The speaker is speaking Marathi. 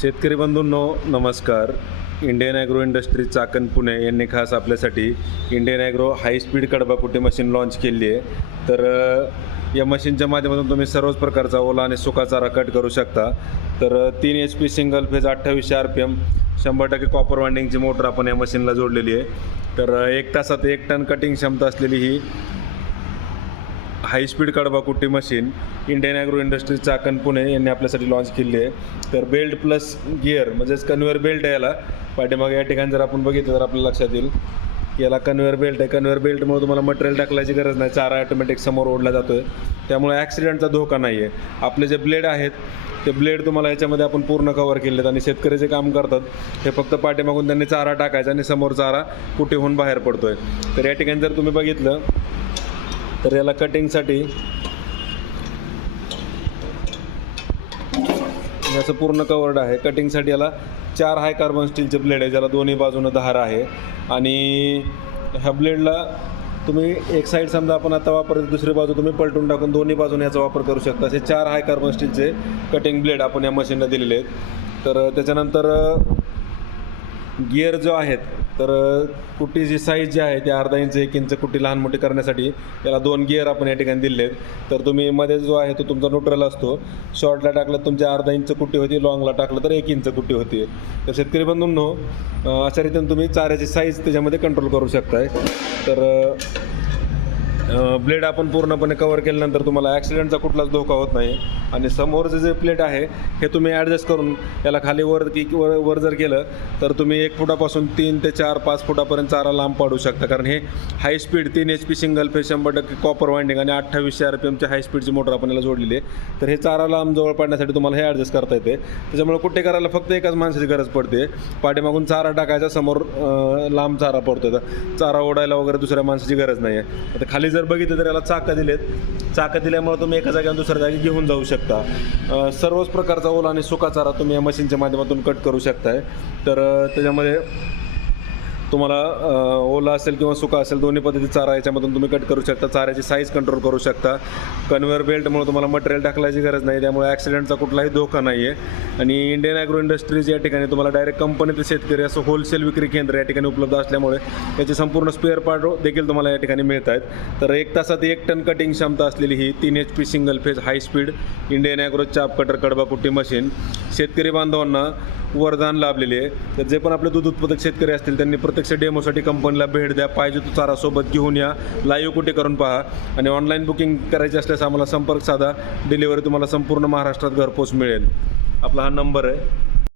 शेतकरी बंधूंनो नमस्कार. Indian agro industries Chakan Pune यांनी खास आपल्यासाठी इंडियन ॲग्रो हाय स्पीड कडबाकुटी मशीन लॉन्च केली आहे. तर या मशीनच्या माध्यमातून तुम्ही सर्वच प्रकारचा ओला आणि सुका चारा कट करू शकता. तर 3 HP single phase 2800 RPM 100% copper वाइंडिंगची मोटर आपण या मशीनला जोडलेली आहे. तर 1 तासात 1 टन कटिंग क्षमता असलेली ही हाय स्पीड कडबाकुटी machine Indian agro industries Chakan Pune यांनी आपल्यासाठी लॉन्च केली आहे. तर बेल्ट प्लस गिअर म्हणजेच कन्व्हेअर बेल्ट आहे याला. पाठीमागे या ठिकाणी जर आपण बघितलं तर आपल्या लक्षात येईल की याला कन्व्हेअर बेल्ट आहे. कन्व्हेअर बेल्टमुळे तुम्हाला मटेरियल टाकल्याची गरज नाही. चारा ऑटोमॅटिक समोर ओढला जातो आहे, त्यामुळे ॲक्सिडेंटचा धोका नाही आहे. आपले जे ब्लेड आहेत ते ब्लेड तुम्हाला याच्यामध्ये आपण पूर्ण कवर केले आहेत आणि शेतकरी जे काम करतात हे फक्त पाठीमागून त्यांनी चारा टाकायचा आणि समोर चारा कुठे होऊन बाहेर पडतो आहे. तर या ठिकाणी जर तुम्ही बघितलं तर याला कटिंगसाठी याचं पूर्ण कवर्ड आहे. कटिंगसाठी याला 4 हाय कार्बन स्टीलचे ब्लेड आहे, ज्याला दोन्ही बाजूनं धार आहे. आणि ह्या ब्लेडला तुम्ही एक साईड समजा आपण आता वापरतो, दुसरी बाजू तुम्ही पलटून टाकून दोन्ही बाजूने याचा वापर करू शकता. असे 4 हाय कार्बन स्टीलचे कटिंग ब्लेड आपण या मशीनला दिलेले आहेत. तर त्याच्यानंतर गिअर जो आहेत तर कुट्टीची साईज जी आहे ते अर्धा इंच 1 इंच कुट्टी लहान मोठी करण्यासाठी याला 2 गिअर आपण या ठिकाणी दिले आहेत. तर तुम्ही मध्ये जो आहे तो तुमचा न्यूट्रल असतो. शॉर्टला टाकलं तुमच्या अर्धा इंच कुट्टी होती, लॉंगला टाकलं तर 1 इंच कुट्टी होती. तर शेतकरी बंधूंनो अशा रीतीने तुम्ही चाऱ्याची साईज त्याच्यामध्ये कंट्रोल करू शकताय. तर ब्लेड आपण पूर्णपणे कवर केल्यानंतर तुम्हाला ॲक्सिडेंटचा कुठलाच धोका होत नाही. आणि समोरचं जे प्लेट आहे हे तुम्ही ॲडजस्ट करून याला खाली वर जर केलं तर तुम्ही 1 फुटापासून 3 ते 4-5 फुटापर्यंत चारा लांब पाडू शकता. कारण हे high speed 3 HP single phase 100% copper winding आणि 2800 RPMची हाय स्पीडची मोटर आपण याला जोडलेली आहे. तर हे चारा लांब जवळ पाडण्यासाठी तुम्हाला हे ॲडजस्ट करता येते. त्याच्यामुळे कुठे करायला फक्त एकाच माणसाची गरज पडते. पाठीमागून चारा टाकायचा, समोर लांब चारा पडतो. चारा ओढायला वगैरे दुसऱ्या माणसाची गरज नाही आहे. आता खाली जर बघितलं तर याला चाकं दिलेत. चाकं दिल्यामुळे तुम्ही एका जागेवर दुसऱ्या जागी घेऊन जाऊ शकता. सर्वच प्रकारचा ओला आणि सुका चारा तुम्ही या मशीनच्या माध्यमातून कट करू शकताय. तर त्याच्यामध्ये तुम्हाला ओला असेल किंवा सुका असेल दोन्ही पद्धती चारा याच्यामधून तुम्ही कट करू शकता. चाऱ्याची साईज कंट्रोल करू शकता. कन्व्हेअर बेल्टमुळे तुम्हाला मटेरियल टाकल्याची गरज नाही, त्यामुळे ॲक्सिडेंटचा कुठलाही धोका नाही आहे. आणि इंडियन ॲग्रो इंडस्ट्रीज या ठिकाणी तुम्हाला डायरेक्ट कंपनी ते शेतकरी असं होलसेल विक्री केंद्र या ठिकाणी उपलब्ध असल्यामुळे याचे संपूर्ण स्पेअर पार्ट देखील तुम्हाला या ठिकाणी मिळत आहेत. तर 1 तासात 1 टन कटिंग क्षमता असलेली ही 3 HP single phase high speed Indian agro चाप कटर कडबाकुटी मशीन शेतकरी बांधवांना वरदान लाभलेली आहे. तर जे पण आपले दूध उत्पादक शेतकरी असतील त्यांनी प्रत्यक्ष डेमोसाठी कंपनीला भेट द्या. पाहिजे तो चारा सोबत घेऊन या, लाईव्ह कुठे करून पहा. आणि ऑनलाईन बुकिंग करायची असल्यास आम्हाला संपर्क साधा. डिलिव्हरी तुम्हाला संपूर्ण महाराष्ट्रात घरपोच मिळेल. आपला हा नंबर आहे.